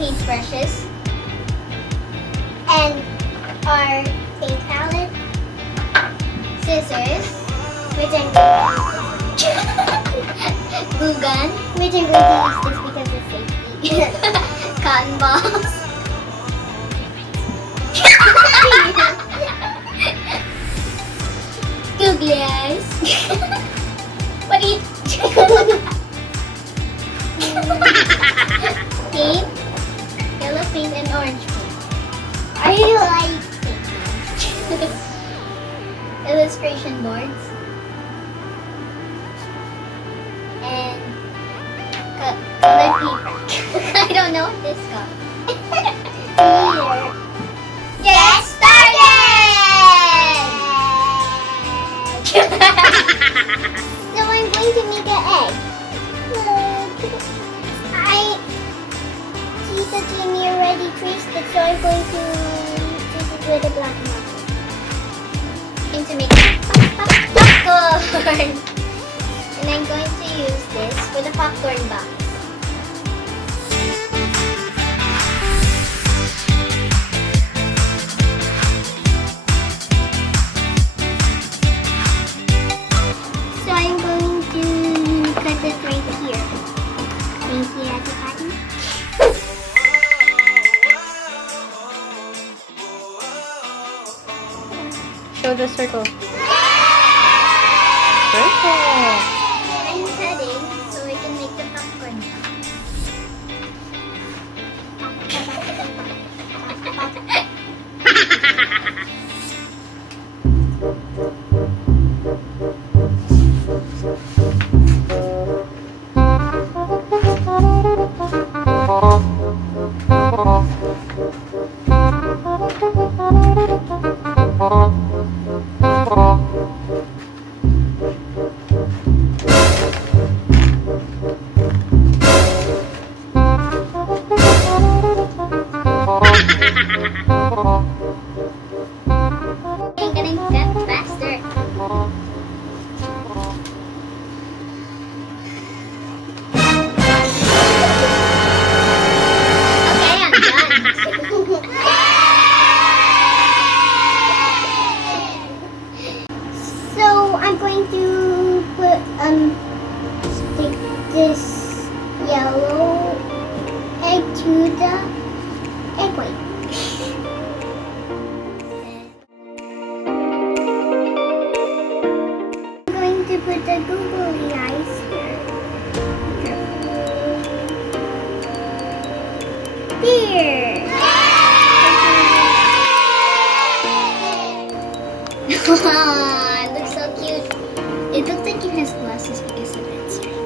paintbrushes, and our paint palette, scissors, which I'm glue gun, which I'm going to use this because it's safety, cotton balls, googly eyes. What do you? Paint, yellow paint, and orange paint. I like paint. Illustration boards and colored paper. I don't know what this is called. Here. Get started! So I'm going to make an egg. Tita Jamie already traced it, so I'm going to trace it with a black marker. And to make popcorn. And I'm going to use this for the popcorn box. So I'm going to cut it right here. Thank you, Ate Patty. Show the circle. Perfect. I'm cutting so I can make the popcorn now. I'm getting that faster. Okay, I'm done. So I'm going to put stick this yellow egg to the egg white. I'm going to put the googly eyes here. There. It looks so cute. It looks like it has glasses because of its stripe.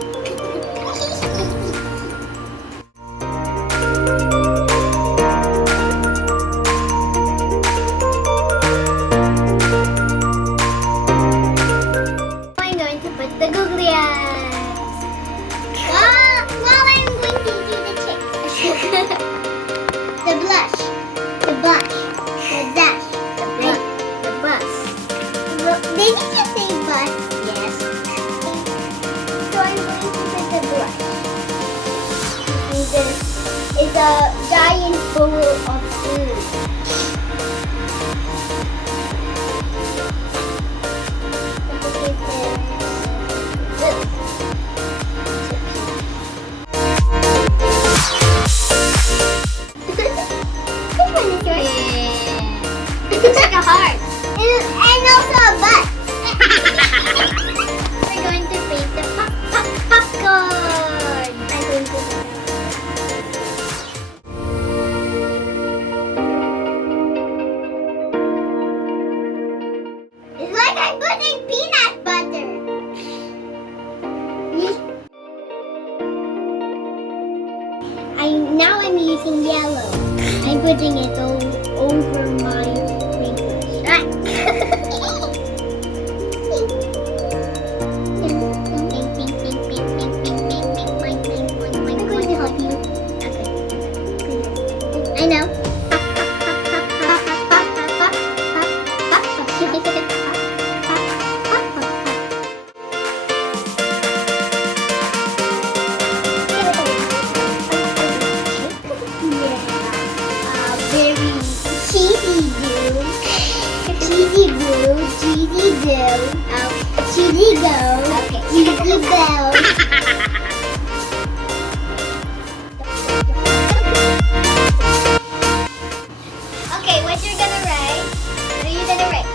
I'm going to put the googly eyes. Well, I'm going to do the chicks. The blush, the blush, the dash, the blush, the bus. Did you just say bus? Yes. So I'm going to put the blush. This is a giant bowl of food. It looks like a heart. And also a butt. We're going to paint the popcorn. I'm going to It's like I'm putting peanut butter. Now I'm using yellow. I'm putting it all over my paintbrush. I'm going to help you. Okay. I know. Yeah. Judy go. Okay. Judy go. Okay, what you're gonna write? What are you gonna write?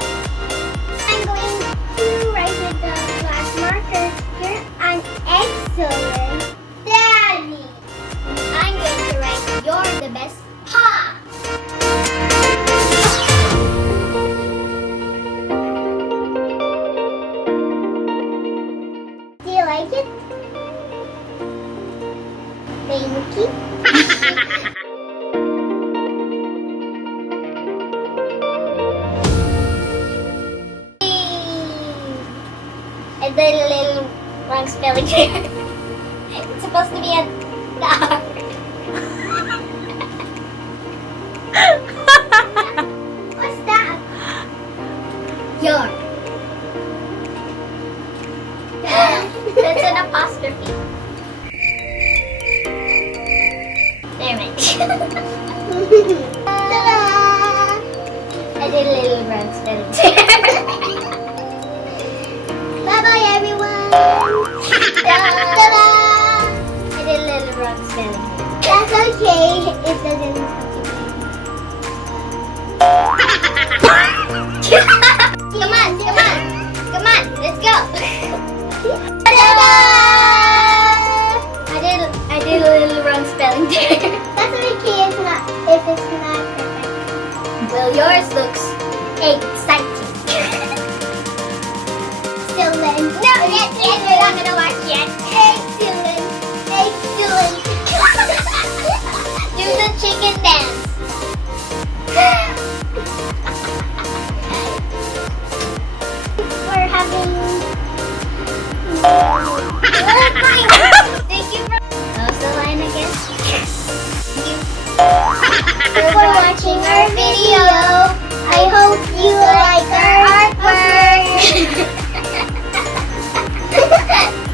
I'm going to write with the black marker. You're an excellent daddy. I'm going to write, you're the best pa. Do you like it? Thank you. And then a little wrong spelling there. It's supposed to be a dog. What's that? Your. That's an apostrophe. Damn it. Ta-da! I did a little wrong spelling there. Bye-bye, everyone. Ta-da! I did a little wrong spelling. That's okay. It doesn't have to be. Come on, come on. Come on, let's go. Ta-da! I did a little wrong spelling there. That's okay if it's not perfect. Well, yours looks exciting. Excellent. No, yet we're not gonna watch yet. Excellent. Excellent. Do the chicken dance. We're having. Thank you for. How's the line again? Thank you for watching our video. I hope you like our artwork.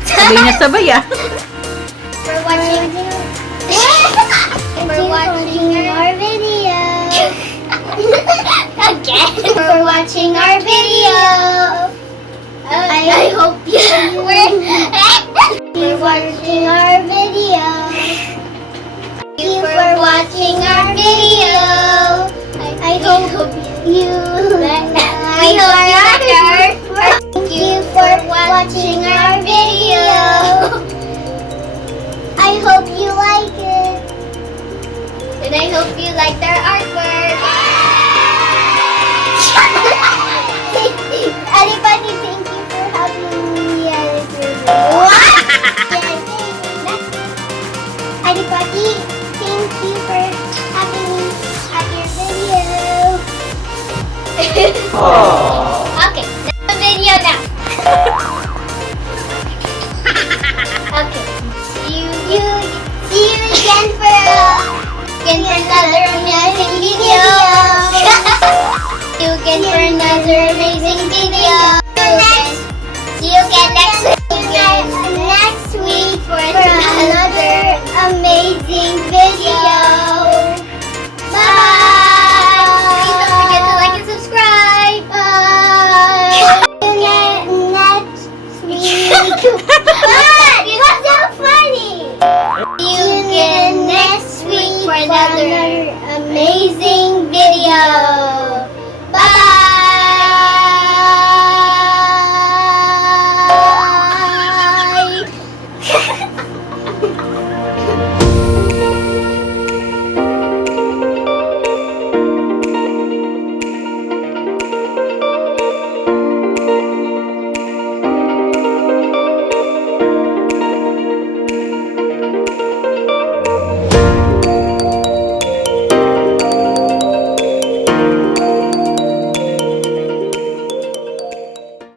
Sabi niya sabay ah. For watching our video. Again. For watching our video. I hope you for watching our video. Thank you for watching our video. I hope you like our artwork. Thank you for watching our video. I hope you like it. And I hope you liked our artwork. Anybody, thank you for having me edit your video. Anybody, thank you for having me at your video. Okay, that's the video now. Okay. See you again for another amazing video. See you again for another amazing video. See you again next week for another amazing video. Bye. Please don't forget to like and subscribe. Bye. Next week. What's so funny? See you again next week for another amazing video.